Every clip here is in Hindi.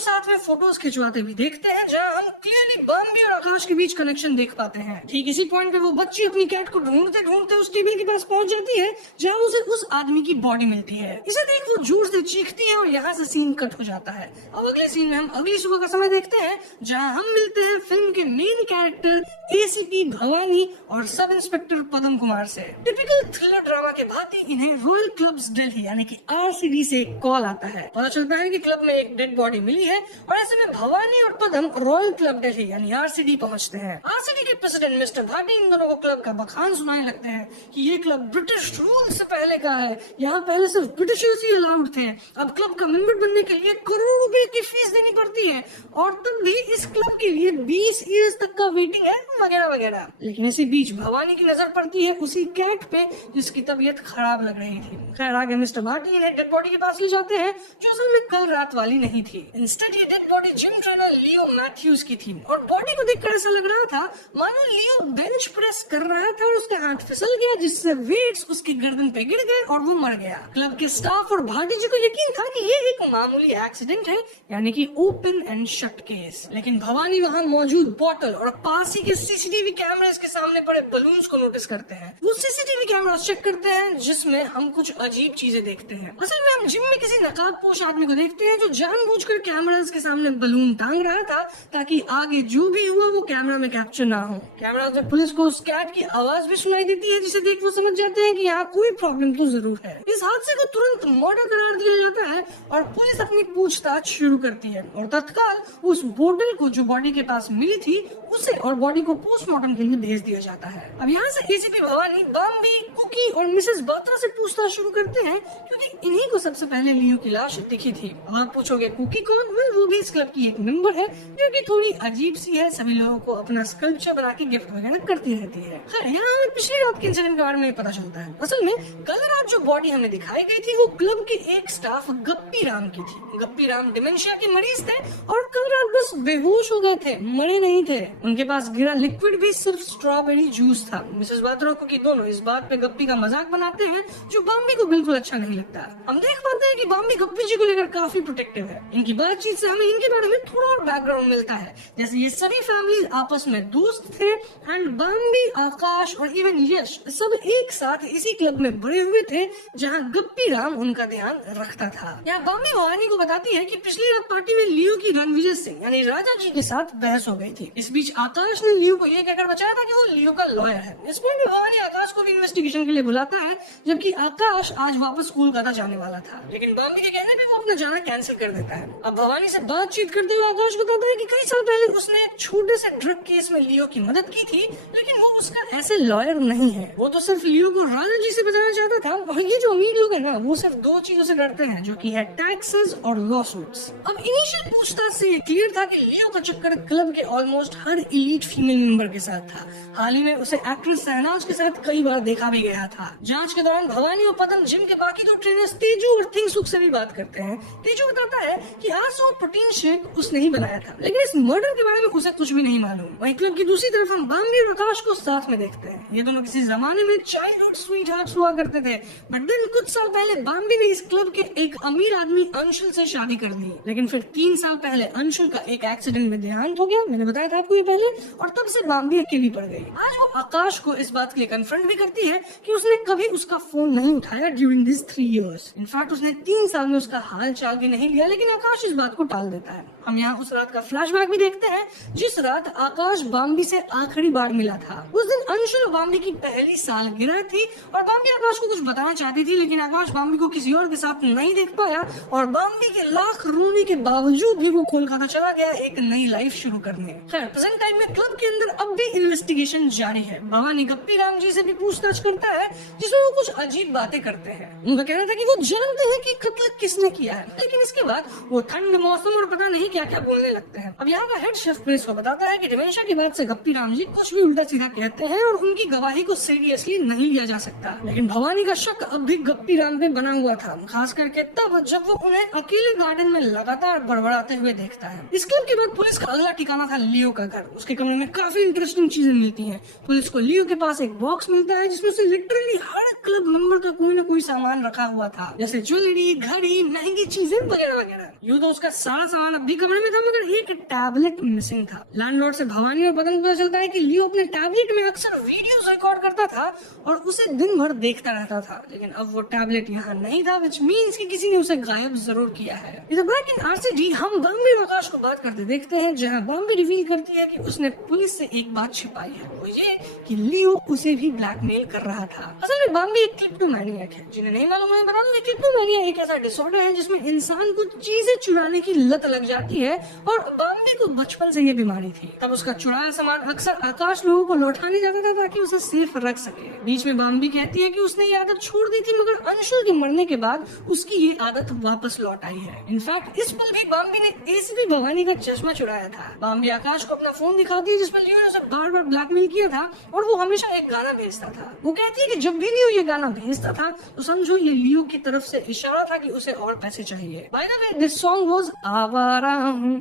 साथ में फोटोज खिंचवाते हुए देखते हैं, जहाँ हम क्लियरली बॉम्बे और आकाश के बीच कनेक्शन देख पाते हैं। ठीक इसी पॉइंट पे वो बच्ची अपनी कैट को ढूंढते ढूंढते उस टेबल के पास पहुंच जाती है, जहाँ उसे उस आदमी की बॉडी मिलती है। इसे देख वो जोर से चीखती है और यहाँ से सीन कट हो जाता है। अब अगले सीन में हम अगली सुबह का समय देखते हैं, जहाँ हम मिलते हैं फिल्म के मेन कैरेक्टर एसीपी भवानी और सब इंस्पेक्टर पदम कुमार से। टिपिकल थ्रिलर ड्रामा के भांति इन्हें रॉयल क्लब्स दिल्ली यानी कि आरसीडी से एक कॉल आता है। पता चलता है कि क्लब में एक डेड बॉडी मिली है और ऐसे में भवानी और पदम रॉयल क्लब दिल्ली यानी आरसीडी पहुंचते हैं। आरसीडी के प्रेसिडेंट मिस्टर भाटी इन दोनों को क्लब का बखान सुनाने लगते हैं कि ये क्लब ब्रिटिश रूल से पहले का है, यहाँ पहले सिर्फ ब्रिटिशर्स ही अलाउड थे, अब क्लब का मेंबर बनने के लिए करोड़ों रुपए की फीस देनी पड़ती है और तब भी इस क्लब के लिए 20 ईयर्स तक का वेटिंग है वगैरह वगैरह। लेकिन इसी बीच भवानी की नजर पड़ती है उसी कैट पे जिसकी तबीयत खराब लग रही थी। खैर आगे मिस्टर भाटी इन्हें डेड बॉडी के पास ले जाते हैं, जो असल में कल रात वाली नहीं थी। इंस्टेड ये डेड बॉडी जिम ट्रेनर लियो मैथ्यूज की थी और बॉडी को देखकर ऐसा लग रहा था मानो लियो बेंच प्रेस कर रहा था और उसका हाथ फिसल गया, जिससे वेट्स उसकी गर्दन पे गिर गए और वो मर गया। क्लब के स्टाफ और भाटी जी को यकीन था कि ये एक मामूली एक्सीडेंट है, यानी कि ओपन एंड शट केस। लेकिन भवानी वहाँ मौजूद बॉटल और पास ही के सीसीटीवी कैमरास के सामने पड़े बलून्स को नोटिस करते हैं। वो सीसीटीवी कैमरास चेक करते हैं, जिसमें हम कुछ अजीब चीजें देखते हैं। असल में हम जिम में किसी नकाबपोश आदमी को देखते हैं जो जानबूझकर कैमरास के सामने बलून टांग रहा था ताकि आगे जो भी हुआ वो कैमरा में कैप्चर ना हो। कैमरास में पुलिस को उस कैट की आवाज भी सुनाई देती है, जिसे देख वो समझ जाते हैं कि यहाँ कोई प्रॉब्लम तो जरूर है। इस हादसे को तुरंत मर्डर करार दिया जाता है और पुलिस अपनी पूछताछ शुरू करती है और तत्काल उस बोतल को जो बॉडी के पास मिली थी उसे और बॉडी को पोस्टमार्टम के लिए भेज दिया जाता है। अब यहाँ से एसीपी भवानी बॉम्बे, कुकी और मिसेस बात्रा से पूछताछ शुरू करते हैं, क्योंकि इन्हीं को सबसे पहले लियो की लाश दिखी थी। आप पूछोगे कुकी कौन? वो भी इस क्लब की एक मेंबर है जो कि थोड़ी अजीब सी है, सभी लोगों को अपना स्कल्पचर बना के गिफ्ट वगैरह करती रहती है। यहाँ हमें पिछली रात के इंसिडेंट के बारे में पता चलता है। असल में कल रात जो बॉडी हमें दिखाई गई थी वो क्लब के एक स्टाफ गप्पी राम की थी। गप्पी राम डिमेंशिया के मरीज थे और कल रात बस बेहोश हो गए थे, मरे नहीं थे। उनके पास गिरा लिक्विड भी सिर्फ स्ट्रॉबेरी जूस था। मिसेस बात्रा की दोनों इस बात पे गप्पी का मजाक बनाते हैं, जो बॉम्बे को बिल्कुल अच्छा नहीं लगता। हम देख पाते हैं कि बॉम्बे गप्पी जी को लेकर काफी प्रोटेक्टिव है। इनकी बातचीत से हमें इनके बारे में थोड़ा और बैकग्राउंड मिलता है, जैसे ये सभी फैमिली आपस में दोस्त थे एंड बॉम्बे, आकाश और इवन यश सब एक साथ इसी क्लब में बड़े हुए थे जहाँ गप्पी राम उनका ध्यान रखता था। यहाँ बॉम्बे भवानी को बताती है कि पिछली रात पार्टी में लियो की रणविजय सिंह यानी राजा जी के साथ बहस हो गई थी। इस बीच आकाश ने लियो को ये कहकर बचाया था कि वो लियो का लॉयर है। इस पॉइंट पे भवानी आकाश को भी इन्वेस्टिगेशन के लिए बुलाता है, जबकि आकाश आज वापस कोलकाता जाने वाला था, लेकिन बॉम्बे के कहने पे वो अपना जाना कैंसिल कर देता है। अब भवानी से बातचीत करते हुए आकाश बताता है कि कई साल पहले उसने एक छोटे से ड्रग केस में लियो की मदद की थी, लेकिन वो उसका ऐसे लॉयर नहीं है। वो तो सिर्फ लियो को राजा जी से बचाना चाहता था। और ये जो अमीर लोग है ना, वो सिर्फ दो चीजों से डरते हैं, जो कि है टैक्सेस और लॉ सूट्स। अब इनिशियल पूछताछ से ये क्लियर था कि लियो का चक्कर क्लब के ऑलमोस्ट हर इलीट फीमेल मेंबर के साथ था। हाल ही में उसे एक्ट्रेस शहनाज के साथ कई बार देखा भी गया था। जांच के दौरान भवानी और पदम जिम के बाकी दो ट्रेनर्स तेजू और थिंगसुक से भी बात करते हैं। तेजू बताता है कि आज वो प्रोटीन शेक उसने ही बनाया था, लेकिन इस मर्डर के बारे में उसे कुछ भी नहीं मालूम। वहीं क्लब की दूसरी तरफ हम बॉम्बे और आकाश को साथ में देखते हैं। ये दोनों किसी जमाने में चाइल्डहुड स्वीट हार्ट्स हुआ करते थे, बट देन कुछ साल पहले बॉम्बे ने इस क्लब के एक अमीर आदमी अंशुल से शादी कर दी। लेकिन फिर 3 साल पहले अंशुल का एक एक्सीडेंट में देहांत हो गया, मैंने बताया था आपको ये पहले, और तब से बॉम्बे अकेली पड़ गई। आज वो आकाश को इस बात के लिए कन्फ्रंट भी करती है कि उसने कभी उसका फोन नहीं उठाया ड्यूरिंग दिस 3 इयर्स। इनफैक्ट उसने 3 साल में उसका हाल चाल भी नहीं लिया, लेकिन आकाश इस बात को टाल देता है। हम यहाँ उस रात का फ्लैशबैक भी देखते हैं जिस रात आकाश बॉम्बे से आखिरी बार मिला था। उस दिन अंशुल बॉम्बे की पहली सालगिरह थी और बॉम्बे आकाश को कुछ बताना चाहती थी, लेकिन आकाश बॉम्बे को किसी और के साथ नहीं देख पाया और बॉम्बे के लाख रोने के बावजूद भी वो कोलकाता चला गया एक नई लाइफ शुरू करने। खैर प्रेजेंट टाइम में क्लब के अंदर अब भी इन्वेस्टिगेशन जारी है। भवानी गप्पी राम जी से भी पूछताछ करता है, जिसमें वो कुछ अजीब बातें करते हैं। उनका कहना था कि वो जानते हैं कि कत्ल किसने किया है, लेकिन इसके बाद वो ठंड, मौसम और पता नहीं क्या क्या बोलने लगते हैं। अब यहाँ का हेड शेफ प्रिंस को बताता है कि डिमेंशिया की बात से गप्पी राम जी कुछ भी उल्टा सीधा कह रहते हैं और उनकी गवाही को सीरियसली नहीं लिया जा सकता। लेकिन भवानी का शक अब भी गप्पी राम पे बना हुआ था, खास करके तब जब वो उन्हें अकेले गार्डन में लगातार बड़बड़ाते हुए देखता है। इस क्लब के बाद पुलिस का अगला ठिकाना था लियो का घर। उसके कमरे में काफी इंटरेस्टिंग चीजें मिलती हैं। पुलिस को लियो के पास एक बॉक्स मिलता है जिसमें से लिटरली हर क्लब मेंबर का कोई ना कोई सामान रखा हुआ था, जैसे ज्वेलरी, घड़ी, महंगी चीजें वगैरह वगैरह। यूं तो उसका सारा सामान अब भी कमरे में था, मगर एक टैबलेट मिसिंग था। लैंडलॉर्ड से भवानी और बदन पता चलता है कि लियो अपने टैबलेट में अक्सर वीडियोस रिकॉर्ड करता था और उसे दिन भर देखता रहता था, लेकिन अब वो टैबलेट यहाँ नहीं था, which means कि किसी ने उसे गायब जरूर किया है। इधर बैक इन आरसीडी हम बॉम्बे और आकाश को बात करते देखते हैं, जहाँ बॉम्बे रिवील करती है कि उसने पुलिस से एक बात छिपाई है, वो ये कि लियो उसे भी ब्लैकमेल कर रहा था। असल में बॉम्बे एक क्लिप्टोमैनियक है। जिन्हें नहीं मालूम है बता दूं, क्लिप्टोमैनिया एक ऐसा डिसऑर्डर है जिसमें इंसान को चीजें चुराने की लत लग जाती है और बॉम्बे को बचपन से ये बीमारी थी। तब उसका चुराया सामान अक्सर आकाश लोगों को लौटाने जाता था ताकि उसे सेफ रख सके। बीच में बॉम्बे कहती है कि उसने ये आदत छोड़ दी थी, मगर अंशुल के मरने के बाद उसकी ये आदत वापस लौट आई है। इनफैक्ट इस पल भी बॉम्बे ने एसीपी भवानी का चश्मा चुराया था। बॉम्बे आकाश को अपना फोन दिखाती है जिसमें लियो ने उसे बार बार ब्लैकमेल किया था और वो हमेशा एक गाना भेजता था। वो कहती है कि जब भी लियो ये गाना भेजता था तो समझो ये लियो की तरफ से इशारा था कि उसे और पैसे चाहिए। By the way this song was आवारा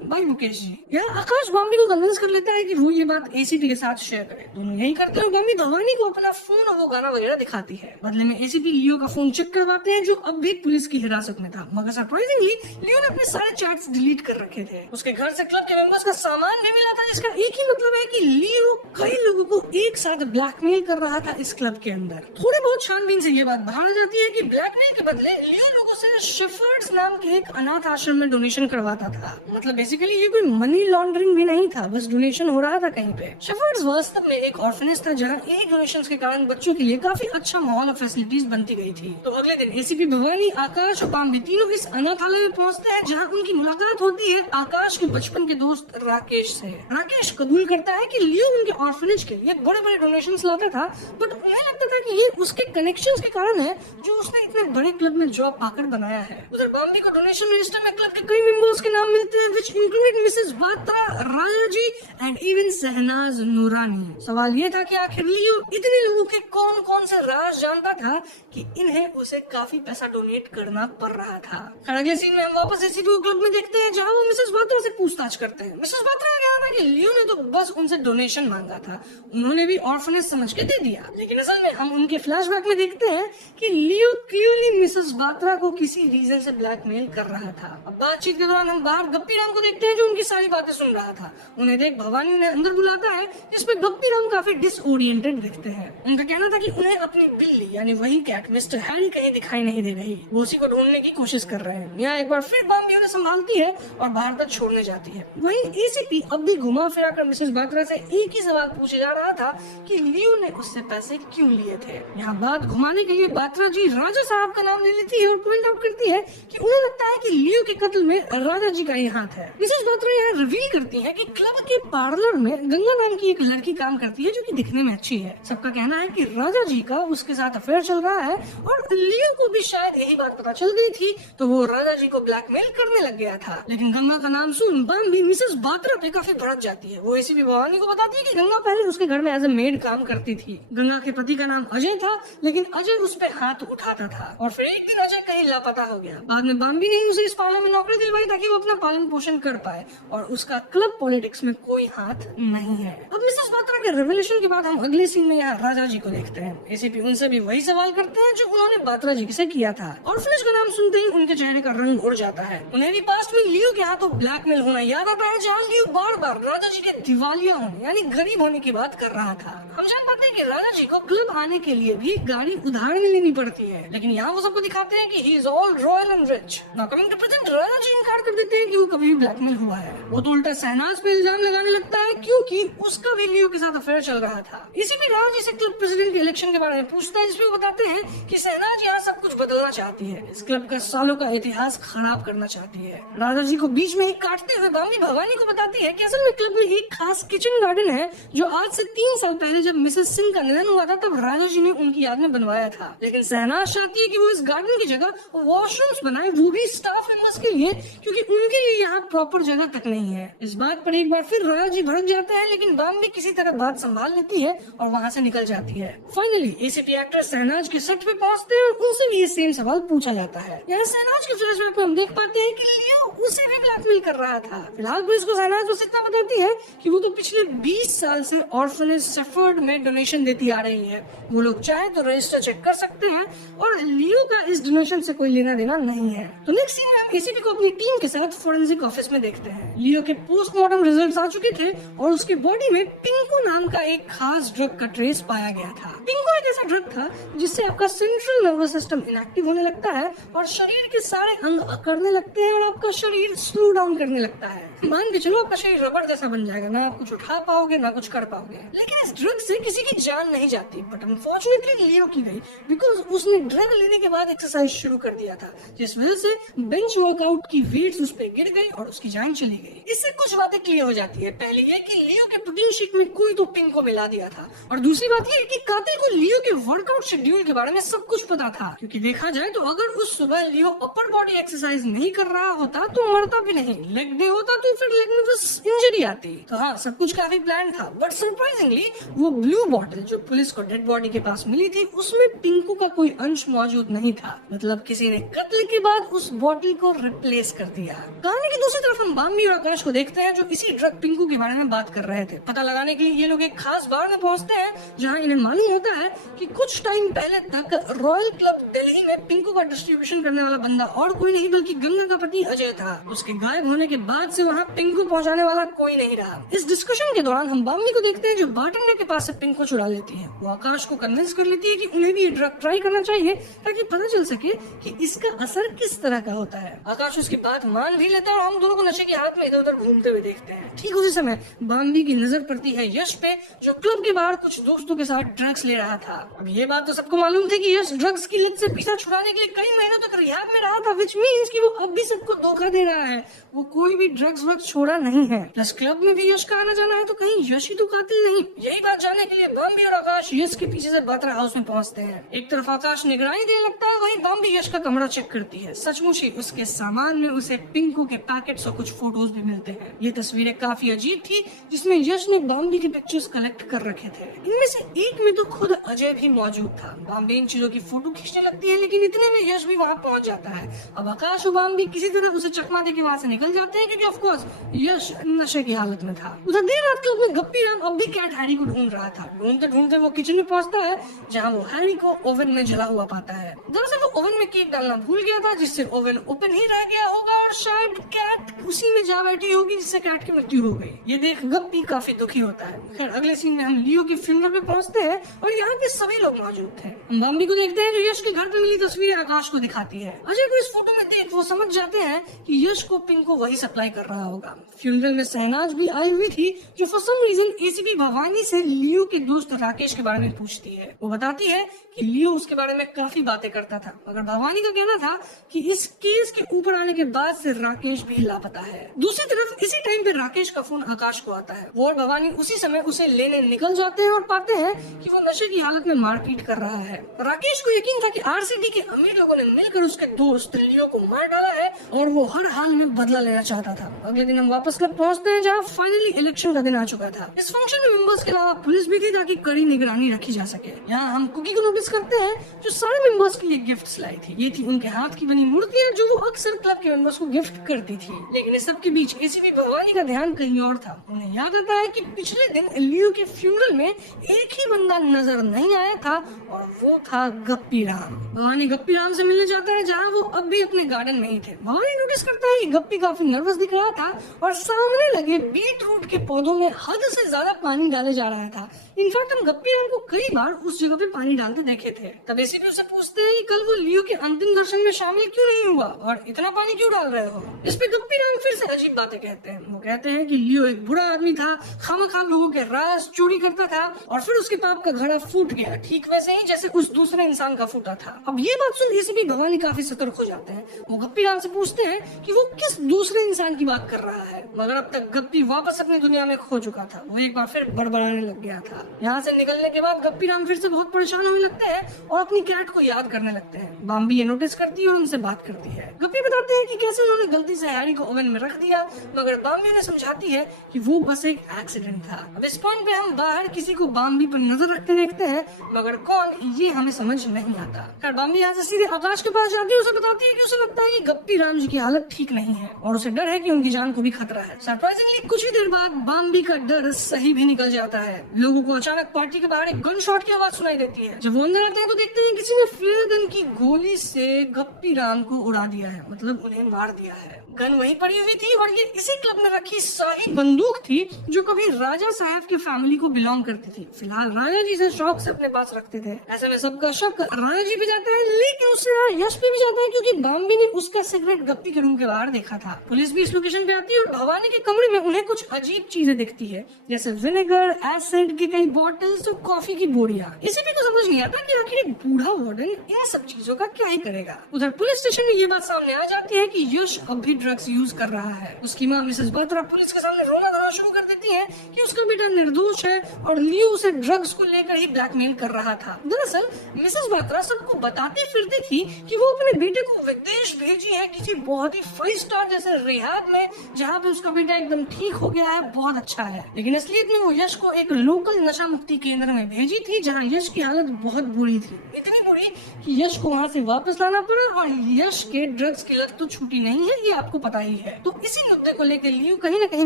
बाय मुकेश जी। यह आकाश बॉम्बे को कन्विंस कर लेता है कि वो ये बात एसीपी के साथ शेयर करे। दोनों यही करते हैं। बॉम्बे भवानी को अपना फोन और वो गाना वगैरह दिखाती है। बदले में एसीपी लियो का फोन चेक करवाते हैं जो अब भी पुलिस की हिरासत में था, मगर सरप्राइजिंगली लियो ने अपने सारे चैट्स डिलीट कर रखे थे। उसके घर से क्लब के मेंबर्स का सामान भी मिला था, जिसका एक ही मतलब है कि लियो कई लोगों को एक साथ ब्लैकमेल कर रहा था इस क्लब के अंदर। थोड़ी बहुत छानबीन से ये बात बाहर आ जाती है कि ब्लैकमेल के बदले लियो लोगों से शेफर्ड्स नाम के एक अनाथ आश्रम में डोनेशन करवाता था। मतलब बेसिकली ये कोई मनी लॉन्ड्रिंग भी नहीं था, बस डोनेशन हो रहा था कहीं पे। शेफर्ड्स वास्तव में एक ऑर्फनेज था जहाँ एक डोनेशंस के कारण बच्चों के लिए काफी अच्छा माहौल और फैसिलिटीज बनती गई थी। तो अगले दिन एसीपी भवानी, आकाश और बॉम्बे तीनों इस अनाथालय में पहुंचते हैं जहाँ उनकी मुलाकात होती है आकाश के बचपन के दोस्त राकेश से। राकेश कबूल करता है कि लियो उनके ऑर्फनेज के लिए बड़े बड़े डोनेशंस लाता था, बट उन्हें लगता था कि ये उसके कनेक्शंस के कारण है जो उसने इतने बड़े क्लब में जॉब पाकर बनाया है। उधर बॉम्बे को डोनेशन रजिस्टर में क्लब के कई मेंबर्स के नाम मिलते हैं, which included mrs Batra, Raja ji and even Shahnaz Noorani. सवाल ये था कि आखिर लियो इतने लोगों के कौन कौन से राज जानता था कि इन्हें उसे काफी पैसा डोनेट करना पड़ रहा था। अगले सीन में हम वापस एसीपी को क्लब में देखते हैं जहाँ वो मिसेस बात्रा से पूछताछ करते हैं। मिसेस बात्रा का कहना था कि लियो ने तो बस उनसे डोनेशन मांगा था, उन्होंने भी ऑर्फनेज समझ के दे दिया। लेकिन असल में हम उनके फ्लैशबैक में देखते हैं कि लियो क्लियरली मिसेस बात्रा को किसी रीजन से ब्लैकमेल कर रहा था। अब बातचीत के दौरान हम बाहर गप्पी राम को देखते हैं जो उनकी सारी बातें सुन रहा था। उन्हें देख भवानी उन्हें अंदर बुलाता है, जिसपे गप्पी राम काफी डिसओरिएंटेड दिखते हैं। उनका कहना था कि उन्हें अपनी बिल्ली यानी वही कैट मिस्टर हैरी कहीं दिखाई नहीं दे रही, वो उसी को ढूंढने की कोशिश कर रहे हैं। यहाँ एक बार फिर बॉम्बे उन्हें संभालती है और बाहर तक छोड़ने जाती है। वहीं एसीपी अब भी घुमा फिरा कर मिसेस बात्रा से एक ही सवाल पूछे जा रहा था कि लियो ने उससे पैसे क्यों लिए थे। यहाँ बात घुमाने के लिए बात्रा जी राजा साहब का नाम ले लेती है और पॉइंट आउट करती है कि उन्हें लगता है कि लियो के कत्ल में राजा जी का ही हाथ है। मिसेस बात्रा यहाँ रिवील करती है कि क्लब के पार्लर में गंगा नाम की एक लड़की काम करती है जो कि दिखने में अच्छी है। सबका कहना है कि राजा जी का उसके साथ अफेयर चल रहा है और लियो को भी शायद यही बात पता चल गई थी, तो वो राजा जी को ब्लैकमेल करने लग गया था। लेकिन गंगा का नाम सुन बॉम्बे मिसेस बात्रा पे काफी भड़क जाती है। वो एसीपी भवानी को बताती है कि गंगा पहले उसके घर में एज ए मेड काम करती थी। गंगा के पति का नाम अजय था, लेकिन अजय उस पे हाथ उठाता था और फिर एक दिन अजय कहीं लापता हो गया। बाद में बॉम्बे ने उसे इस पार्लर में नौकरी दिलवाई ताकि वो अपना पालन पोषण कर पाए और उसका क्लब पॉलिटिक्स में कोई हाथ नहीं है। अब मिसेस बात्रा के रेवोल्यूशन के बाद हम अगले सीन में यहाँ राजा जी को देखते हैं। एसीपी उनसे भी वही सवाल करते हैं जो उन्होंने बात्रा जी से किया था। ऑर्फनेज का नाम सुनते ही उनके चेहरे का रंग उड़ जाता है। उन्हें भी पास्ट में लियो के हाथों ब्लैकमेल होना याद आता है, जहाँ लियो बार बार राजा जी के दिवालिया होने यानी गरीब होने की बात कर रहा था। हम जान पाते हैं कि राजा जी को क्लब आने के लिए भी गाड़ी उधार में लेनी पड़ती है, लेकिन यहाँ वो सबको दिखाते हैं कि he is all royal and rich. Now coming to present, राजा जी इनकार कर देते हैं कि वो कभी भी ब्लैकमेल हुआ है। वो तो उल्टा शहनाज पे इल्जाम लगाने लगता है क्योंकि उसका भी लियो के साथ अफेयर चल रहा था। इसी भी राजा जी से क्लब प्रेसिडेंट के इलेक्शन के बारे में पूछता है, जिसमें वो बताते हैं कि शहनाज यहाँ सब कुछ बदलना चाहती है, इस क्लब का सालों का इतिहास खराब करना चाहती है। राजा जी को बीच में एक काटते हुए बॉम्बे भवानी को बताती है कि असल में क्लब में एक खास किचन गार्डन है जो आज से 3 साल पहले जब मिसेस सिंह का निधन हुआ था तब राजा जी ने उनकी याद में बनवाया था। लेकिन शहनाज चाहती है कि वो इस गार्डन की जगह वॉशरूम्स बनाए, वो भी स्टाफ मेंबर्स के लिए, क्योंकि उनके लिए यहाँ प्रॉपर जगह तक नहीं नहीं है। इस बात पर एक बार फिर रॉयल जी भड़क जाते हैं, लेकिन बॉम्बे किसी तरह बात संभाल लेती है और वहाँ से निकल जाती है। फाइनली एसीपी एक्टर शहनाज के सेट पे पहुँचते हैं और उनसे भी ये सेम सवाल पूछा जाता है। यहाँ शहनाज के फ्लैशबैक में हम देख पाते हैं कि लियो उसे भी ब्लैकमेल कर रहा था। फिलहाल पुलिस को शहनाज बस इतना बताती है कि वो तो पिछले 20 साल से ऑर्फनेज सेफर्ड में डोनेशन देती आ रही है। वो लोग चाहे तो रजिस्टर चेक कर सकते हैं और लियो का इस डोनेशन से कोई लेना देना नहीं है। तो नेक्स्ट सीन में हम एसीपी को अपनी टीम के साथ फोरेंसिक ऑफिस में देखते हैं। लियो के पोस्टमार्टम रिजल्ट्स आ चुके थे और उसके बॉडी में पिंको नाम का एक खास ड्रग का ट्रेस पाया गया था। पिंको एक ऐसा ड्रग था जिससे आपका सेंट्रल नर्वस सिस्टम इनएक्टिव होने लगता है और शरीर के सारे अंग अकड़ने लगते हैं और आपका शरीर स्लो डाउन करने लगता है। मान के चलो आपका शरीर रबड़ जैसा बन जाएगा, ना आप कुछ उठा पाओगे ना कुछ कर पाओगे। लेकिन इस ड्रग से किसी की जान नहीं जाती, बट अनफॉर्चुनेटली लियो की गई, बिकॉज उसने ड्रग लेने के बाद एक्सरसाइज शुरू कर दिया था, जिस वजह से बेंच वर्कआउट की वेट्स उस पर गिर गई और उसकी जान चली गई। इससे कुछ बातें क्लियर हो जाती है। पहली ये कि लियो के प्रोटीन शेक में कोई तो पिंको मिला दिया था, और दूसरी बात ये कि कातिल को लियो के वर्कआउट शेड्यूल के बारे में सब कुछ पता था, क्योंकि देखा जाए तो अगर उस सुबह लियो अपर बॉडी एक्सरसाइज नहीं कर रहा होता तो मरता भी नहीं। लेग डे होता तो फिर लेग में बस इंजरी आती। तो हाँ, सब कुछ काफी प्लान था, बट सरप्राइजिंगली वो ब्लू बॉटल जो पुलिस को डेड बॉडी के पास मिली थी उसमें पिंको का कोई अंश मौजूद नहीं था। मतलब किसी ने कत्ल के बाद उस बॉटल को रिप्लेस कर दिया। कहानी की दूसरी तरफ हम बॉम्बे और आकाश को देखते हैं जो इसी ड्रग पिंको के बारे में बात कर रहे थे। पता लगाने के लिए ये लोग एक खास बार में पहुंचते हैं जहां इन्हें मालूम होता है कि कुछ टाइम पहले तक रॉयल क्लब दिल्ली में पिंको का डिस्ट्रीब्यूशन करने वाला बंदा और कोई नहीं बल्कि गंगा का पति अजय था। उसके गायब होने के बाद से वहाँ पिंको पहुँचाने वाला कोई नहीं रहा। इस डिस्कशन के दौरान हम बॉम्बे को देखते हैं जो बार्टेंडर के पास से पिंको चुरा लेती है। वो आकाश को कन्विंस कर लेती है कि उन्हें भी ये ड्रग ट्राई करना चाहिए ताकि पता चल सके कि इसका असर किस तरह का होता है। आकाश उसकी बात मान भी लेता है और हम दोनों को नशे के हाथ में इधर उधर घूमते हुए देखते हैं। ठीक उसी समय बॉम्बे की नजर पड़ती है यश पे, जो क्लब के बाहर कुछ दोस्तों के साथ ड्रग्स ले रहा था। अब ये बात तो सबको मालूम थी कि यश ड्रग्स की लत से पीछा छुड़ाने के लिए कई महीनों तक रिहाब में रहा था, विच मींस कि वो अब भी सबको धोखा दे रहा है। वो कोई भी ड्रग्स वक्त छोड़ा नहीं है। प्लस क्लब में भी यश का आना जाना है, तो कहीं यश ही तो कातिल नहीं। यही बात जानने के लिए बॉम्बे और आकाश यश के पीछे से बात्रा हाउस में पहुंचते हैं। एक तरफ आकाश निगरानी देने लगता है, वहीं बॉम्बे यश का कमरा चेक करती है। सचमुच ही उसके सामान में उसे पिंको के पैकेट्स और कुछ फोटोज भी मिलते हैं। ये तस्वीरें काफी अजीब थी, जिसमें यश ने बॉम्बे के पिक्चर्स कलेक्ट कर रखे थे। इनमें से एक में तो खुद अजय भी मौजूद था। बॉम्बे इन चीजों की फोटो खींचने लगती है, लेकिन इतने में यश भी वहाँ पहुंच जाता है। अब आकाश और बॉम्बे किसी तरह उसे चकमा दे के वहाँ से निकल जाते हैं, क्योंकि ऑफ कोर्स यश नशे की हालत में था। उधर देर रात के अपने गप्पी राम अब भी कैट हैरी को ढूंढ रहा था। ढूंढते ढूंढते वो किचन में पहुंचता है, जहाँ वो हैरी को ओवन में जला हुआ पाता है। दरअसल वो ओवन में केक डालना भूल गया था, जिससे ओवन ओपन ही रह गया होगा और शायद कैट उसी में जा बैठी होगी, जिससे कैट की मृत्यु हो गई। ये देख गप्पी काफी दुखी होता है। खैर अगले सीन में हम लियो के फ्यूनरल पे पहुंचते हैं और यहाँ पे सभी लोग मौजूद थे। हम बॉम्बे को देखते हैं जो यश के घर पे मिली तस्वीरें आकाश को दिखाती है। अजय को इस फोटो में देख वो समझ जाते हैं कि यश को पिंको वही सप्लाई कर रहा होगा। फ्यूनरल में शहनाज भी आई हुई थी, जो for some reason ACP Bhavani से लियो के दोस्त राकेश के बारे में पूछती है। वो बताती है कि लियो उसके बारे में काफी बातें करता था, मगर भवानी का कहना था कि इस केस के ऊपर आने के बाद से राकेश भी लापता है। दूसरी तरफ इसी टाइम पे राकेश का फोन आकाश को आता है। वो और भवानी उसी समय उसे लेने निकल जाते हैं और पाते हैं कि वो नशे की हालत में मारपीट कर रहा है। राकेश को यकीन था कि आरसीडी के अमीर लोगों ने मिलकर उसके दोस्त लियो को मार डाला है और वो हर हाल में बदला लेना चाहता था। अगले दिन हम वापस क्लब पहुंचते हैं, जहाँ फाइनली इलेक्शन का दिन आ चुका था। इस फंक्शन में मेंबर्स के अलावा पुलिस भी थी ताकि कड़ी निगरानी रखी जा सके। यहाँ हम कुकी को नोटिस करते हैं जो सारे मेंबर्स के लिए गिफ्ट्स लाई थी। ये थी उनके हाथ की बनी मूर्तियाँ जो वो अक्सर क्लब के मेंबर्स को गिफ्ट करती थी। लेकिन इस सब के बीच एसीपी भवानी का ध्यान कहीं और था। उन्हें याद आता है कि पिछले दिन लियो के फ्यूनरल में एक ही बंदा नजर नहीं आया था और वो था गप्पी राम। भवानी गप्पी राम से मिलने जाता है, जहाँ वो अब भी अपने गार्डन में ही थे। भवानी नोटिस करता है कि गप्पी काफी नर्वस दिख रहा था और सामने लगे बीट रूट के पौधों में हद से ज्यादा पानी डाले जा रहा था। इनफैक्ट हम गप्पी राम को कई बार उस जगह पे पानी डालते देखे थे। तब एसीपी उससे पूछते हैं कि कल वो लियो के अंतिम दर्शन में शामिल क्यों नहीं हुआ और इतना पानी क्यों डाल रहे हो। इस पे गप्पी राम फिर से अजीब बातें कहते हैं। वो कहते हैं कि लियो एक बुरा आदमी था, खामखा लोगों के राज चोरी करता था और फिर उसके पाप का घड़ा फूट गया, ठीक वैसे ही जैसे उस दूसरे इंसान का फूटा था। अब ये बात सुन एसीपी भवानी काफी सतर्क हो जाते हैं। वो गप्पी राम से पूछते हैं कि वो किस दूसरे इंसान की बात कर रहा है, मगर अब तक गप्पी वापस अपनी दुनिया में खो चुका था। वो एक बार फिर बड़बड़ाने लग गया था। यहाँ से निकलने के बाद गप्पी राम फिर से बहुत परेशान होने लगते हैं और अपनी कैट को याद करने लगते हैं। बॉम्बे ये नोटिस करती है और उनसे बात करती है। गप्पी बताते हैं कि कैसे उन्होंने गलती से हैरी को ओवन ओवन में रख दिया, मगर बाम्बी ने समझाती है कि वो बस एक एक्सीडेंट था। अब इस पॉइंट पे हम बाहर किसी को बाम्बी पर नजर रखते देखते हैं, मगर कौन ये हमें समझ नहीं आता। खैर बाम्बी यहाँ से सीधे आकाश के पास जाती है, उसे बताती है कि उसे लगता है कि गप्पी राम जी की हालत ठीक नहीं है और उसे डर है कि उनकी जान को भी खतरा है। सरप्राइजिंगली कुछ ही देर बाद बाम्बी का डर सही भी निकल जाता है। लोगों को अचानक पार्टी के बाहर एक गन शॉट की आवाज सुनाई देती है। जब वो अंदर आते हैं तो देखते हैं किसी ने फ्लेयर गन की गोली से गप्पी राम को उड़ा दिया है, मतलब उन्हें मार दिया है। गन वहीं पड़ी हुई थी और ये इसी क्लब में रखी शाही बंदूक थी जो कभी राजा साहब की फैमिली को बिलोंग करती थी। फिलहाल राजा जी से शौक से अपने पास रखते थे। ऐसे में सबका शक राजा जी पे जाता है, लेकिन उससे यश पे भी जाता है क्योंकि बाम्बी ने उसका सिगरेट गप्पी के रूम के बाहर देखा था। पुलिस भी इस लोकेशन पे आती है और भवानी के कमरे में उन्हें कुछ अजीब चीजें दिखती है, जैसे विनेगर, एसिड की कई बॉटल्स और कॉफी की बोरियां। इसी पे को समझ नहीं आता कि आखिर एक बूढ़ा वार्डन इन सब चीजों का क्या ही करेगा। उधर पुलिस स्टेशन में ये बात सामने आ जाती है कि यश अब भी ड्रग्स यूज कर रहा है। उसकी माँ मिसेस बात्रा पुलिस के सामने रोना धोना शुरू कर देती है कि उसका बेटा निर्दोष है और लियो उसे ड्रग्स को लेकर ही ब्लैकमेल कर रहा था। दरअसल मिसेस बात्रा सबको बताती फिरती थी कि वो अपने बेटे को विदेश भेजी है किसी बहुत ही 5 स्टार जैसे रिहाब में, जहाँ पे उसका बेटा एकदम ठीक हो गया है, बहुत अच्छा है। लेकिन असलियत में वो यश को एक लोकल नशा मुक्ति केंद्र में भेजी थी जहाँ यश की हालत बहुत बुरी थी, इतनी बुरी कि यश को वहाँ से वापस लाना पड़ा। और यश के ड्रग्स की लत तो छूटी नहीं है, ये आपको पता ही है। तो इसी मुद्दे को लेकर लियो कहीं न कहीं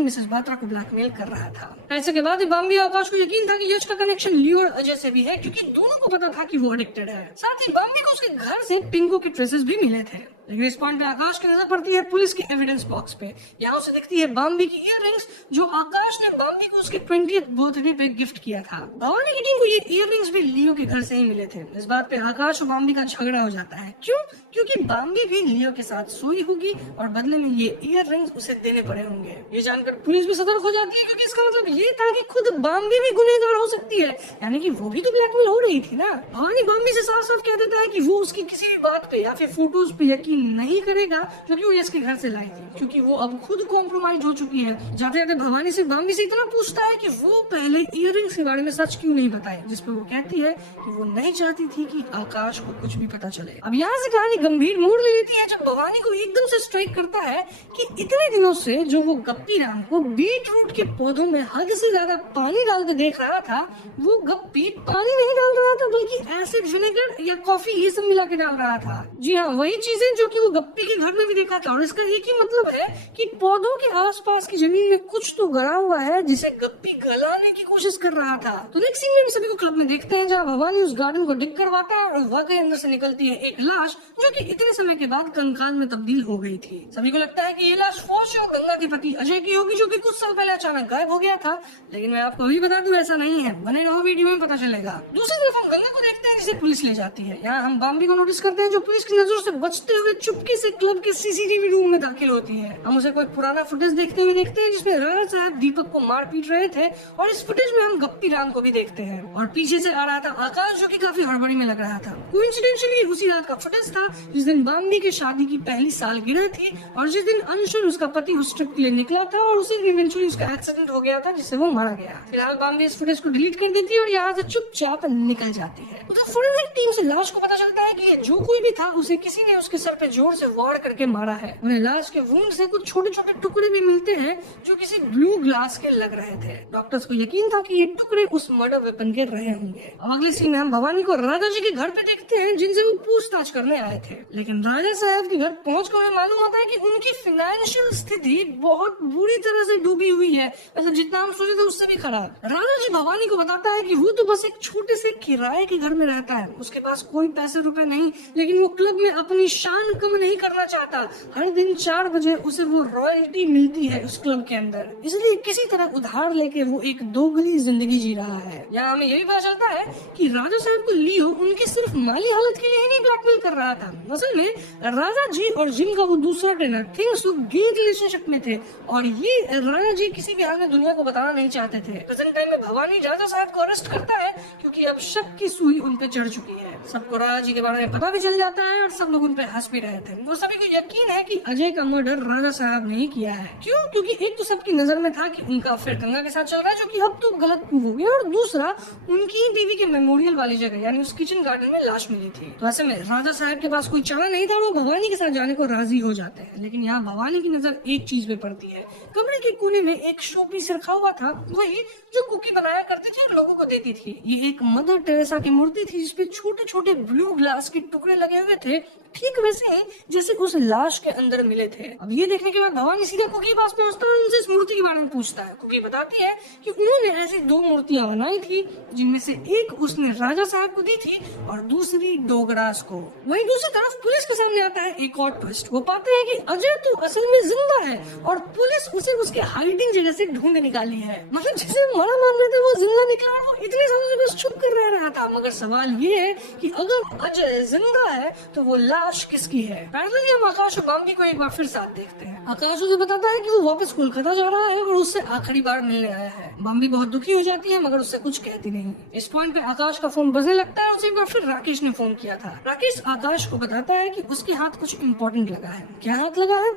मिसेस बात्रा को ब्लैकमेल कर रहा था। ऐसे के बाद बाम्बी और आकाश को यकीन था कि यश का कनेक्शन लियो और अजय से भी है, क्योंकि दोनों को पता था कि वो एडिक्टेड है। साथ ही बाम्बी को उसके घर से पिंको के ट्रेसेस भी मिले थे। लेकिन इस पॉइंट पे आकाश की नजर पड़ती है पुलिस के एविडेंस बॉक्स पे। यहाँ उसे दिखती है बाम्बी की इयररिंग्स जो आकाश ने बाम्बी को उसके 20th बर्थडे पे गिफ्ट किया था। भवानी की टीम को ये इयररिंग्स भी लियो के घर से ही मिले थे। इस बात पे आकाश और बाम्बी का झगड़ा हो जाता है। क्यों? क्योंकि बाम्बी भी लियो के साथ सोई होगी और बदले में ये इयररिंग्स उसे देने पड़े होंगे। ये जानकर पुलिस भी सतर्क हो जाती है, क्योंकि इसका मतलब ये था कि खुद बाम्बी भी गुनहगार हो सकती है, यानी कि वो भी तो ब्लैकमेल हो रही थी ना। भवानी बाम्बी से साफ साफ कह देता है कि वो उसकी किसी भी बात पे या फिर फोटोज पे यकीन नहीं करेगा जो कि वो यश के घर से लाई थी, क्योंकि वो अब खुद कॉम्प्रोमाइज हो चुकी है। जाते जाते भवानी से बाम्बी से इतना पूछता है कि वो पहले इयररिंग्स के बारे में सच क्यों नहीं बताए, जिस पर वो कहती है कि वो नहीं चाहती थी कि आकाश को कुछ भी पता चले। अब यहाँ से कहानी गंभीर मोड़ ले लेती है जब भवानी को एकदम से स्ट्राइक करता है कि इतने दिनों से जो वो गप्पी राम को बीट रूट के पौधों में हद से ज्यादा पानी डालते देख रहा था, वो गप्पी पानी नहीं डाल रहा था बल्कि एसिड, विनेगर या कॉफी ये सब मिला के डाल रहा था। जी हाँ, वही चीजें जो कि वो गप्पी के घर में भी देखा था। और इसका एक ही मतलब है कि पौधों के आसपास की जमीन में कुछ तो गड़ा हुआ है जिसे गप्पी गलाने की कोशिश कर रहा था। तो नेक्स्ट सीन में हम सभी को क्लब में देखते हैं जहाँ भवानी उस गार्डन को डिग करवाता है और वाकई अंदर से निकलती है एक लाश जो कि इतने समय के बाद कंकाल में तब्दील हो गई थी। सभी को लगता है कि ये लाश फौज और गंगा के पति अजय की होगी जो कि कुछ साल पहले अचानक गायब हो गया था। लेकिन मैं आपको अभी बता दूं ऐसा नहीं है, बने रहो वीडियो में पता चलेगा। दूसरी तरफ हम गंगा को देखते हैं जिसे पुलिस ले जाती है। यहाँ हम बाम्बी को नोटिस करते हैं जो पुलिस की नजरों से बचते हुए चुपके से क्लब के सीसीटीवी रूम में दाखिल होती है। हम उसे कोई पुराना फुटेज देखते हुए देखते हैं जिसमें राणा साहब दीपक को मार पीट रहे थे और इस फुटेज में हम गप्पी राम को भी देखते हैं और पीछे से आ रहा था आकाश जो कि काफी हड़बड़ी में लग रहा था। कोइंसिडेंटली उसी रात का फुटेज था जिस दिन बाम्बी की शादी की पहली सालगिरह थी और जिस दिन अंशुल उसका पति उस ट्रिप के लिए निकला था और उसी इवेंचुअली उसका एक्सीडेंट हो गया था जिससे वो मारा गया। फिलहाल बाम्बी इस फुटेज को डिलीट कर देती है और यहाँ से चुपचाप निकल जाती है। उधर फोरेंसिक टीम से लाश को पता चलता है कि जो कोई भी था उसे किसी ने उसके सर पे जोर से वार करके मारा है। उन्हें लाश के वुंड से कुछ छोटे छोटे टुकड़े भी मिलते हैं जो किसी ब्लू ग्लास के लग रहे थे। डॉक्टर्स को यकीन था कि ये टुकड़े उस मर्डर वेपन के रहे होंगे। अब अगली सीन में हम भवानी को राजा जी के घर पे देखते हैं जिनसे वो पूछताछ करने आए थे। लेकिन राजा साहब के घर पहुंचकर उन्हें मालूम होता है कि उनकी फाइनेंशियल स्थिति बहुत बुरी तरह से डूबी हुई है, वैसे जितना हम सोचे थे उससे भी खराब। राजा जी भवानी को बताता है कि वो तो बस एक छोटे से किराए के घर में रहता है, उसके पास कोई पैसे रुपए नहीं, लेकिन वो क्लब में अपनी शान कम नहीं करना चाहता। हर दिन 4 बजे उसे वो रॉयल्टी मिलती है उस क्लब के अंदर, इसलिए किसी तरह उधार लेके वो एक दोगली जिंदगी जी रहा है। यहाँ हमें यही पता चलता है कि राजा साहब को लियो उनकी सिर्फ माली हालत के लिए ही नहीं ब्लैकमेल कर रहा था। असल में राजा जी और जिम का वो दूसरा ट्रेनर थिंग्स गे रिलेशनशिप में थे और ये राजा जी किसी भी हाल में दुनिया को बताना नहीं चाहते थे। प्रेजेंट टाइम में भवानी राजा साहब को अरेस्ट करता है क्योंकि अब शक की सुई उन पे पे चढ़ चुकी है। सबको राजा जी के बारे में पता भी चल जाता है और सब लोग उन पे हंस भी रहे थे। वो सभी को यकीन है कि अजय का मर्डर राजा साहब ने ही किया है। क्यों? क्योंकि एक तो सबकी नजर में था कि उनका अफेयर गंगा के साथ चल रहा है, जो कि अब तो गलत प्रूव हो गया, और दूसरा उनकी बीवी के मेमोरियल वाली जगह यानी उस किचन गार्डन में लाश मिली थी। तो ऐसे में राजा साहब के पास कोई चारा नहीं था, वो भवानी के साथ जाने को राजी हो जाते हैं। लेकिन यहाँ भवानी की नजर एक चीज पे पड़ती है। कमरे के कोने में एक शो पीस रखा हुआ था, वही जो कुकी बनाया करती थी और लोगों को देती थी। ये एक मदर टेरेसा की मूर्ति थी जिसपे छोटे छोटे ब्लू ग्लास के टुकड़े लगे हुए थे, ठीक वैसे ही जैसे उस लाश के अंदर मिले थे। अब ये देखने के बाद भवानी सीधा कुकी के पास पहुंचता है और उनसे इस मूर्ति के बारे में पूछता है। कुकी बताती है कि उन्होंने ऐसी 2 मूर्तियां बनाई थी, जिनमें से एक उसने राजा साहब को दी थी और दूसरी डोगरास को। वहीं दूसरी तरफ पुलिस के सामने आता है एक और ट्विस्ट। वो पाते हैं कि अजय तो असल में जिंदा है और पुलिस उसे उसके हाइडिंग जगह से ढूंढ निकाली है। मतलब जिसे मरा मान रहे थे वो जिंदा निकला और वो इतने सालों से बस छुप कर रह रहा था। मगर सवाल ये है कि अगर अजय जिंदा है तो वो लाश किसकी है? पैरेलली हम आकाश और बॉम्बे को एक बार फिर साथ देखते हैं। आकाश उसे बताता है कि वो वापस कोलकाता जा रहा है और उससे आखिरी बार मिलने आया है। बॉम्बे बहुत दुखी हो जाती है मगर उससे कुछ कहती नहीं। इस पॉइंट पे आकाश का फोन बजने लगता है और उसे एक बार फिर राकेश ने फोन किया था। राकेश आकाश को बताता है कि उसके हाथ कुछ इम्पोर्टेंट लगा है। क्या हाथ लगा है?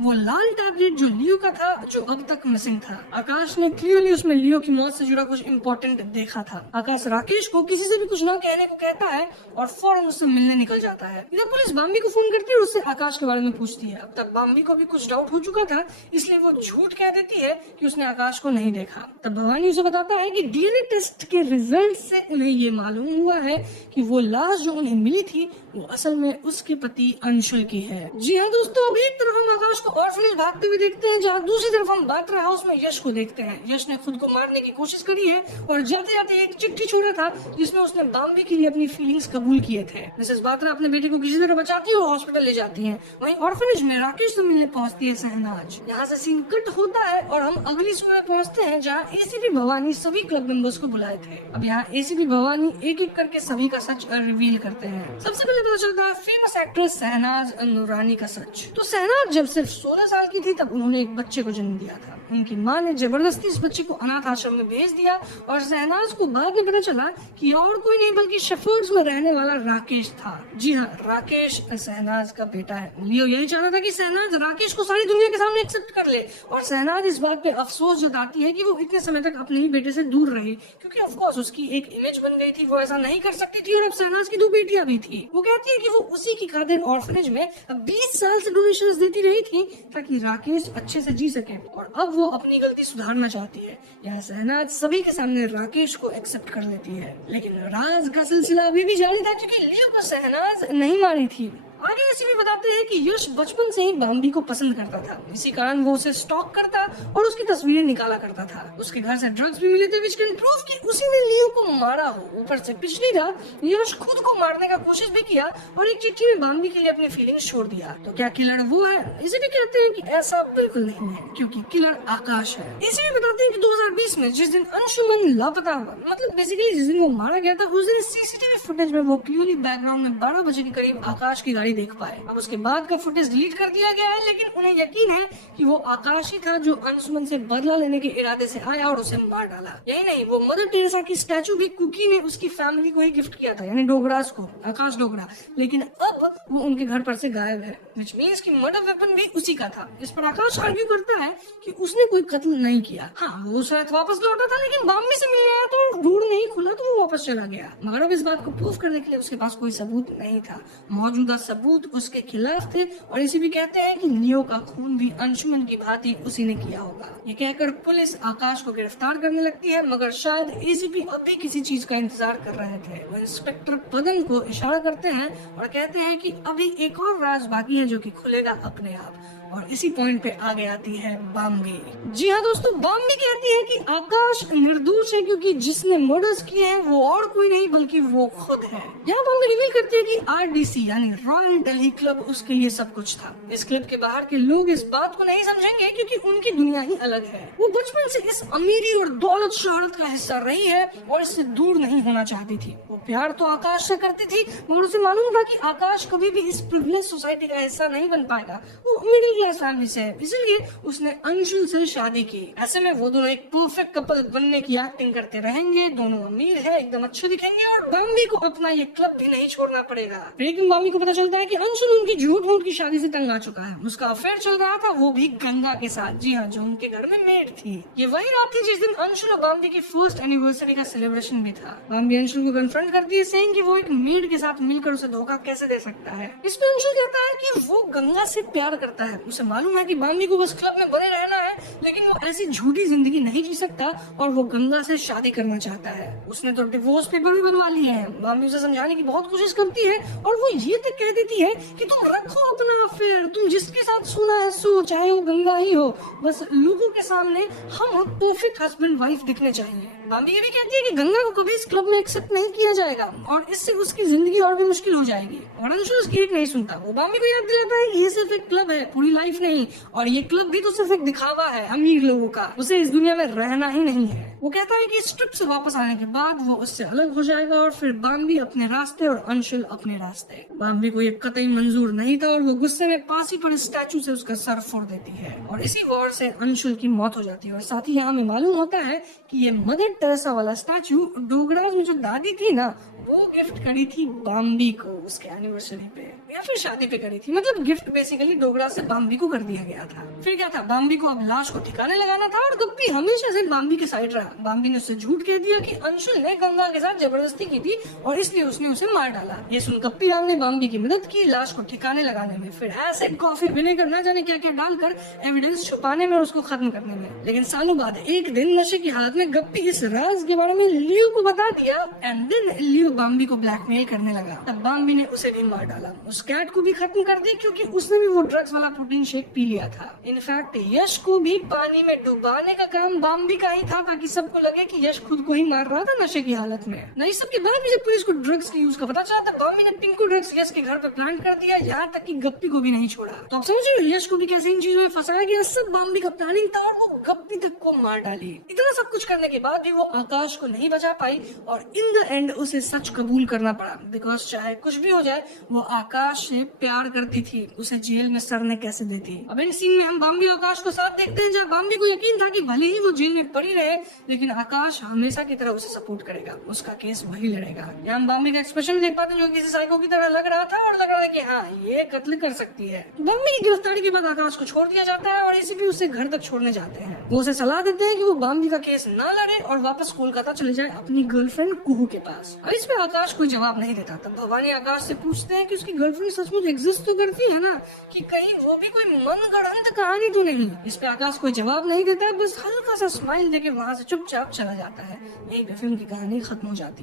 वो लाल टैबलेट जो लियो का था, जो अब तक मिसिंग था। आकाश ने क्लियरली उसमें लियो की मौत से जुड़ा कुछ इम्पोर्टेंट देखा था। आकाश राकेश को किसी से भी कुछ ना कहने को कहता है और फौरन उससे मिलने निकल जाता है। इधर पुलिस बॉम्बे को फोन करती है और उससे आकाश के बारे में पूछती है। अब तक बॉम्बे को भी कुछ डाउट हो चुका था, इसलिए वो झूठ कह देती है कि उसने आकाश को नहीं देखा। तब भवानी उसे बताता है कि डीएनए टेस्ट के रिजल्ट से उन्हें ये मालूम हुआ है कि वो लाश जो उन्हें मिली थी वो असल में उसके पति अंशुल की है। जी हाँ दोस्तों, अब एक तरफ हम आकाश को ऑर्फनेज भागते हुए देखते हैं, जहाँ दूसरी तरफ हम बात्रा हाउस में यश को देखते हैं। यश ने खुद को मारने की कोशिश करी है और जाते जाते एक चिट्ठी छोड़ा था जिसमें उसने बॉम्बे के लिए अपनी फीलिंग्स कबूल किए थे। मिसेस बात्रा अपने बेटे को किसी तरह बचाती है और हॉस्पिटल ले जाती है। वहीं ऑर्फनेज में राकेश से मिलने पहुंचती है शहनाज। यहाँ से सीन कट होता है और हम अगली शो में पहुंचते हैं, जहाँ एसीपी भवानी सभी क्लब मेंबर्स को बुलाए थे। अब यहाँ एसीपी भवानी एक एक करके सभी का सच रिवील करते हैं। सबसे पहले पता चलता है फेमस एक्ट्रेस शहनाज नूरानी का सच। तो शहनाज जब सिर्फ 16 साल की थी तब उन्होंने एक बच्चे को जन्म दिया था। उनकी माँ ने जबरदस्ती इस बच्चे को अनाथ आश्रम में भेज दिया और शहनाज को बाद में पता चला कि और कोई नहीं बल्कि शेफर्ड्स में रहने वाला राकेश था। जी हाँ, राकेश शहनाज का बेटा है। लियो यही चाहता था कि शहनाज राकेश को सारी दुनिया के सामने एक्सेप्ट कर ले और शहनाज इस बात पे अफसोस जताती है कि वो इतने समय तक अपने ही बेटे से दूर रही, क्योंकि ऑफ कोर्स उसकी एक इमेज बन गई थी, वो ऐसा नहीं कर सकती थी और अब शहनाज की 2 बेटियां भी थी। वो कहती है कि वो उसी की खातिर ऑर्फनेज में 20 साल से डोनेशंस देती रही थी ताकि राकेश अच्छे से जी सके और अब वो अपनी गलती सुधारना चाहती है। यहाँ शहनाज सभी के सामने राकेश को एक्सेप्ट कर लेती है, लेकिन राज का सिलसिला अभी भी जारी था क्योंकि लियो को शहनाज नहीं मारी थी। आगे ऐसे भी बताते हैं कि यश बचपन से ही बॉम्बे को पसंद करता था, इसी कारण वो उसे स्टॉक करता और उसकी तस्वीरें निकाला करता था। उसके घर से ड्रग्स भी मिले थे which can prove कि उसी ने लियो को मारा हो। ऊपर से पिछली रात यश खुद को मारने का कोशिश भी किया और एक चिट्ठी में बॉम्बे के लिए अपनी फीलिंग्स छोड़ दिया। तो क्या किलर वो है? इसे भी कहते हैं कि ऐसा बिल्कुल नहीं है, क्योंकि किलर आकाश है। इसे भी बताते हैं कि 2020 में जिस दिन अंशुमन लापता हुआ, मतलब बेसिकली जिस दिन वो मारा गया था, उस दिन सीसीटीवी फुटेज में वो क्लियरली बैकग्राउंड में 12 बजे के करीब आकाश की गाड़ी देख पाए। अब उसके बाद का फुटेज डिलीट कर दिया गया है, लेकिन उन्हें यकीन है कि वो आकाश ही था जो अंशुमन से बदला लेने के इरादे से आया और उसे मार डाला। यही नहीं, वो मदर टेरेसा की स्टैचू भी कुकी ने उसकी फैमिली को ही गिफ्ट किया था, यानी डोगरास को, आकाश डोगरा। लेकिन अब वो उनके घर पर से गायब है, विच मीन्स कि मर्डर वेपन भी उसी का था। इस पर आकाश आर्ग्यू करता है कि उसने कोई कत्ल नहीं किया। हाँ, वो शायद वापस लौटा था, लेकिन बॉम्बे से मिलने आया तो डोर नहीं खुला तो वो वापस चला गया। मगर अब इस बात को प्रूफ करने के लिए उसके पास कोई सबूत नहीं था। मौजूदा सबूत उसके खिलाफ थे और इसे भी कहते हैं कि लियो का खून भी अंशुमन की भांति उसी ने किया होगा। ये कहकर पुलिस आकाश को गिरफ्तार करने लगती है, मगर शायद एसीपी अब भी किसी चीज का इंतजार कर रहे थे। वो इंस्पेक्टर पदम को इशारा करते हैं और कहते हैं कि अभी एक और राज बाकी है जो कि खुलेगा अपने आप। और इसी पॉइंट पे आगे आती है बॉम्बे। जी हाँ दोस्तों, बॉम्बे कहती है कि आकाश निर्दोष है क्योंकि जिसने मर्डर्स किए हैं वो और कोई नहीं बल्कि वो खुद है। यहाँ बॉम्बे रिवील करती है कि आरडीसी यानी रॉयल दिल्ली क्लब उसके लिए सब कुछ था। इस क्लब के बाहर के लोग इस बात को नहीं समझेंगे क्योंकि उनकी दुनिया ही अलग है। वो बचपन से इस अमीरी और दौलत शोहरत का हिस्सा रही है और इससे दूर नहीं होना चाहती थी। वो प्यार तो आकाश से करती थी, मगर उसे मालूम था कि आकाश कभी भी इस प्रिविलेज सोसाइटी का हिस्सा नहीं बन पाएगा। वो मिडिल क्लास फैमिली से है, इसलिए उसने अंशुल से शादी की। ऐसे में वो दोनों एक परफेक्ट कपल बनने की एक्टिंग करते रहेंगे, दोनों अमीर है, एकदम अच्छे दिखेंगे और बॉम्बे को अपना ये क्लब भी नहीं छोड़ना पड़ेगा। लेकिन बॉम्बे को पता चलता है कि अंशुल उनकी झूठ मूठ की शादी से तंग आ चुका है, उसका अफेयर चल रहा था, वो भी गंगा के साथ। जी हाँ, जो उनके घर में मेड थी। ये वही रात थी जिस दिन अंशुल और बॉम्बे की फर्स्ट एनिवर्सरी का सेलिब्रेशन भी था। बॉम्बे अंशुल को कन्फ्रंट करती है, सेइंग कि वो एक मेड के साथ मिलकर उसे धोखा कैसे दे सकता है। इस पे अंशुल कहता है कि वो गंगा से प्यार करता है, उसे मालूम है कि बॉम्बे को बस क्लब में बने रहना है, लेकिन वो ऐसी झूठी जिंदगी नहीं जी सकता और वो गंगा से शादी करना चाहता है। उसने तो डिवोर्स पेपर भी बनवा लिए हैं। बॉम्बे उसे समझाने की बहुत कोशिश करती है और वो ये तक कह देती है कि तुम रखो अपना अफेयर, तुम जिसके साथ सोना है सो, चाहे वो गंगा ही हो, बस लोगों के सामने हम परफेक्ट हस्बैंड वाइफ दिखने चाहिए। बॉम्बे ये भी कहती है कि गंगा को कभी इस क्लब में एक्सेप्ट नहीं किया जाएगा और इससे उसकी जिंदगी और भी मुश्किल हो जाएगी। और अंशुल उसकी एक नहीं सुनता, वो बॉम्बे को याद दिलाता है कि ये सिर्फ एक क्लब है, पूरी लाइफ नहीं, और ये क्लब भी तो सिर्फ एक दिखावा है अमीर लोगों का, उसे इस दुनिया में रहना ही नहीं है। वो कहता है कि इस ट्रिप से वापस आने के बाद वो उससे अलग हो जाएगा और फिर बॉम्बे अपने रास्ते और अंशुल अपने रास्ते। बॉम्बे को ये कतई मंजूर नहीं था और वो गुस्से में पास ही पड़े स्टैचू से उसका सर फोड़ देती है और इसी वॉर से अंशुल की मौत हो जाती है। और साथ ही यहाँ हमें मालूम होता है कि ये मदर टेरेसा वाला स्टैचू डोगरास में जो दादी थी ना, वो गिफ्ट करी थी बॉम्बे को उसके एनिवर्सरी पे या फिर शादी पे करी थी। मतलब गिफ्ट बेसिकली डोगरा से बॉम्बे को कर दिया गया था। फिर क्या था, बॉम्बे को अब लाश को ठिकाने लगाना था और गप्पी हमेशा से बॉम्बे के साइड रहा। बॉम्बे ने उससे झूठ कह दिया कि अंशुल ने गंगा के साथ जबरदस्ती की थी और इसलिए उसने उसे मार डाला। ये सुन गप्पी राम ने बॉम्बे की मदद की लाश को ठिकाने लगाने में, फिर एसिड, कॉफी, विनेगर न जाने क्या क्या डालकर एविडेंस छुपाने में, उसको खत्म करने में। लेकिन सालों बाद एक दिन नशे की हालत में गप्पी इस राज के बारे में लियो को बता दिया एंड देन लियो बॉम्बे को ब्लैकमेल करने लगा। तब बॉम्बे ने उसे भी मार डाला, उस कैट को भी खत्म कर दी क्योंकि उसने भी वो ड्रग्स वाला प्रोटीन शेक पी लिया था। इनफैक्ट यश को भी पानी में डुबाने का काम बॉम्बे का ही था ताकि सबको लगे कि यश खुद को ही मार रहा था नशे की हालत में। नहीं, सबके बाद भी जब पुलिस को ड्रग्स के यूज का पता चला तब बॉम्बे ने पिंकू ड्रग्स यश के घर पे प्लांट कर दिया, यहाँ तक कि गप्पी को भी नहीं छोड़ा। तो आप समझ रहे हो यश को भी कैसे इन चीजों में फंसाया गया, सब बॉम्बे का प्लानिंग था और वो गप्पी तक को मार डाली। इतना सब कुछ करने के बाद भी वो आकाश को नहीं बचा पाई और इन द एंड उसे सच कबूल करना पड़ा, बिकॉज चाहे कुछ भी हो जाए वो आकाश से प्यार करती थी, उसे जेल में सड़ने कैसे देती। अब इन सीन में हम बॉम्बे और आकाश को साथ देखते हैं, जहाँ बॉम्बे को यकीन था कि भले ही वो जेल में पड़ी रहे लेकिन आकाश हमेशा की तरह उसे सपोर्ट करेगा, उसका केस वही लड़ेगा। यहाँ हम बॉम्बे का एक्सप्रेशन देख पाते हैं जो किसी साइको की तरह लग रहा था और लग रहा था कि हाँ ये कत्ल कर सकती है। बॉम्बे की गिरफ्तारी के बाद आकाश को छोड़ दिया जाता है और एसीपी उसे घर तक छोड़ने जाते हैं। वो उसे सलाह देते हैं कि वो बॉम्बे का केस ना लड़े और वापस कोलकाता चले जाए अपनी गर्लफ्रेंड कुहू के पास। अब इस पे आकाश कोई जवाब नहीं देता। तब भवानी आकाश से पूछते हैं कि उसकी गर्लफ्रेंड सचमुच एग्जिस्ट तो करती है ना, कि कहीं वो भी कोई मनगढ़ंत कहानी तो नहीं। इस पे आकाश कोई जवाब नहीं देता, बस हल्का सा स्माइल देके वहाँ से चुपचाप चला जाता है। यही पे फिल्म की कहानी खत्म हो जाती है।